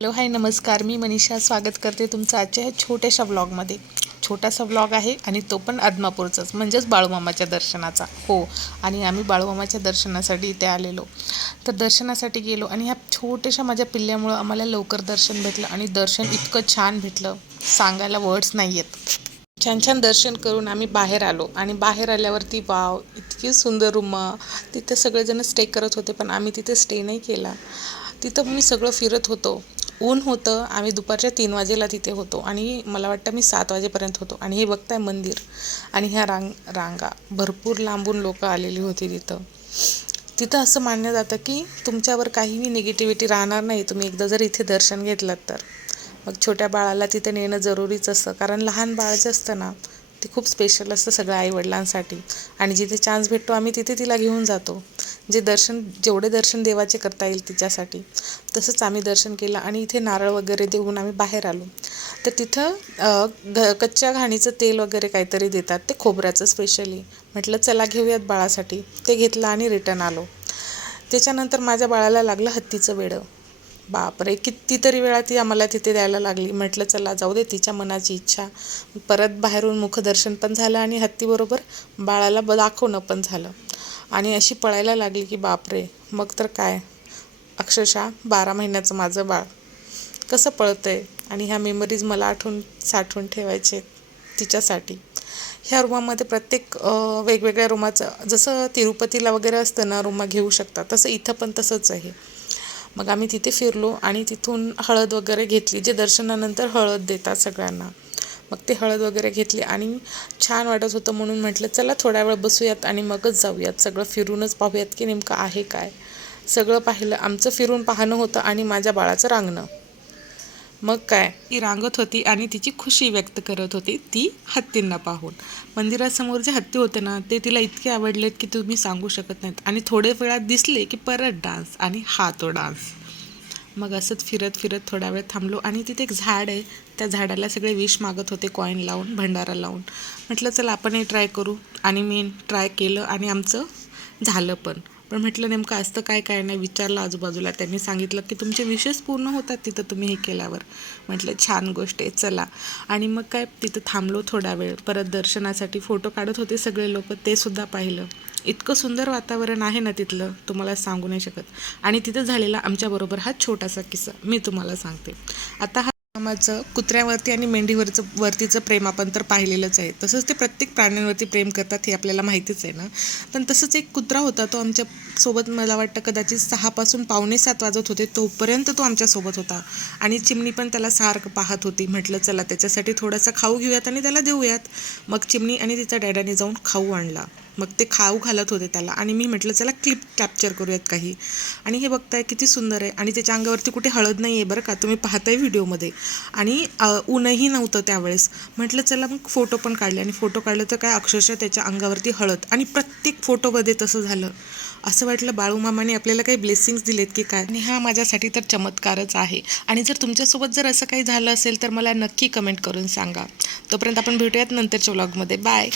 Hello hi नमस्कार. मी मनीषा स्वागत करते तुमचं आजच्या ह्या छोट्याशा व्लॉगमध्ये छोटासा व्लॉग आहे आणि तो पण आदमापूरचाच म्हणजेच बाळूमामाच्या दर्शनाचा. हो आणि आम्ही बाळूमामाच्या दर्शनासाठी इथे आलेलो. तर दर्शनासाठी गेलो आणि ह्या छोट्याशा माझ्या पिल्ल्यामुळं आम्हाला लवकर दर्शन भेटलं आणि दर्शन इतकं छान भेटलं. सांगायला वर्ड्स नाही आहेत छान छान दर्शन करून आम्ही बाहेर आलो आणि बाहेर आल्यावरती वाव इतकी सुंदर रूमा. तिथे सगळेजण स्टे करत होते पण आम्ही तिथे स्टे नाही केला. तिथं मी सगळं फिरत होतो. ऊन होतं आम्ही दुपारच्या तीन वाजेला तिथे होतो आणि मला वाटतं मी सात वाजेपर्यंत होतो. आणि हे बघताय मंदिर आणि ह्या रांग रांगा. भरपूर लांबून लोक आलेली होती तिथं. तिथं असं मानलं जातं की तुमच्यावर काहीही निगेटिव्हिटी राहणार नाही. तुम्ही एकदा जर इथे दर्शन घेतलं तर. मग छोट्या बाळाला तिथे नेणं जरुरीच असतं. कारण लहान बाळ जे असतं ना ते खूप स्पेशल असतं सगळ्या आईवडिलांसाठी. आणि जिथे चान्स भेटतो आम्ही तिथे तिला घेऊन जातो. जे दर्शन जेवढे दर्शन देवाचे करता येईल तिच्यासाठी तसंच आम्ही दर्शन केलं आणि इथे नारळ वगैरे देऊन आम्ही बाहेर आलो. तर तिथं घ कच्च्या घाणीचं तेल वगैरे काहीतरी देतात. ते खोबऱ्याचं स्पेशली म्हटलं चला घेऊयात बाळासाठी. ते घेतलं आणि रिटर्न आलो. त्याच्यानंतर माझ्या बाळाला लागलं हत्तीचं वेडं. बापरे कितीतरी वेळा ती आम्हाला तिथे द्यायला लागली. म्हटलं चला जाऊ दे तिच्या मनाची इच्छा. परत बाहेरून मुखदर्शन पण झालं आणि हत्तीबरोबर बाळाला ब दाखवणं पण झालं. आणि अशी पळायला लागली की बापरे मग तर काय? अक्षरशः बारा महिन्याचं माझं बाळ. कसं पळतं आहे आणि ह्या मेमरीज मला आठवून साठवून ठेवायचे तिच्यासाठी. ह्या रूमामध्ये प्रत्येक वेगवेगळ्या रूमाचं जसं तिरुपतीला वगैरे असतं ना रूमा घेऊ शकता तसं इथं पण तसंच आहे. मग आम्ही तिथे फिरलो आणि तिथून हळद वगैरे घेतली जे दर्शनानंतर हळद देतात सगळ्यांना. मग ते हळद वगैरे घेतली आणि छान वाटत होतं म्हणून म्हटलं चला थोड्या वेळ बसूयात आणि मगच जाऊयात. सगळं फिरूनच पाहूयात की नेमकं आहे काय. सगळं पाहिलं आमचं फिरून पाहणं होतं आणि माझ्या बाळाचं रांगणं. मग काय? ती रांगत होती आणि तिची खुशी व्यक्त करत होती. ती हत्तींना पाहून. मंदिरासमोर जे हत्ती होते ना ते तिला इतके आवडलेत की तुम्ही सांगू शकत नाहीत. आणि थोडे वेळात दिसले की परत डान्स आणि हा तो डान्स. मग असंच फिरत फिरत थोडा वेळ थांबलो आणि तिथे एक झाड आहे. त्या झाडाला सगळे विष मागत होते कॉईन लावून भंडारा लावून. म्हटलं चला आपणही ट्राय करू. आणि मी ट्राय केलं आणि आमचं झालं पण. पण म्हटलं नेमकं असतं काय काय नाही विचारलं आजूबाजूला. त्यांनी सांगितलं की तुमचे विशेष पूर्ण होतात तिथं तुम्ही हे केल्यावर. म्हटलं छान गोष्ट आहे चला. आणि मग काय तिथं थांबलो थोडा वेळ. परत दर्शनासाठी फोटो काढत होते सगळे लोक ते सुद्धा पाहिलं. इतकं सुंदर वातावरण आहे ना तिथलं तुम्हाला सांगू नाही शकत. आणि तिथं झालेला आमच्याबरोबर हा छोटासा किस्सा मी तुम्हाला सांगते. आता हा माझं कुत्र्यावरती आणि मेंढीवरचं वरतीचं प्रेम आपण तर पाहिलेलंच आहे. तसंच ते प्रत्येक प्राण्यांवरती प्रेम करतात हे आपल्याला माहितीच आहे ना. पण तसंच एक कुत्रा होता तो आमच्यासोबत मला वाटतं कदाचित सहापासून पावणे सात वाजत होते तोपर्यंत तो आमच्यासोबत होता. आणि चिमणी पण त्याला सारखं पाहत होती म्हटलं चला त्याच्यासाठी थोडासा खाऊ घेऊयात आणि त्याला देऊयात. मग चिमणी आणि तिच्या डॅडाने जाऊन खाऊ आणला. मग ते खाऊ घालत होते त्याला. आणि मी म्हटलं चला क्लिप कॅप्चर करूयात काही. आणि हे बघताय किती सुंदर आहे. आणि त्याच्या अंगावरती कुठे हळद नाही आहे बरं का. तुम्ही पाहताय व्हिडिओमध्ये. आणि ऊनही नव्हतं त्यावेळेस. म्हटलं चला मग फोटो पण काढले. आणि फोटो काढलं तर काय? अक्षरशः त्याच्या अंगावरती हळद. आणि प्रत्येक फोटोमध्ये तसं झालं. असं वाटलं बाळूमामाने आपल्याला काही ब्लेसिंग्स दिलेत की काय? आणि हा माझ्यासाठी तर चमत्कारच आहे. आणि जर तुमच्यासोबत जर असं काही झालं असेल तर मला नक्की कमेंट करून सांगा. तोपर्यंत आपण भेटूयात नंतरच्या व्लॉगमध्ये बाय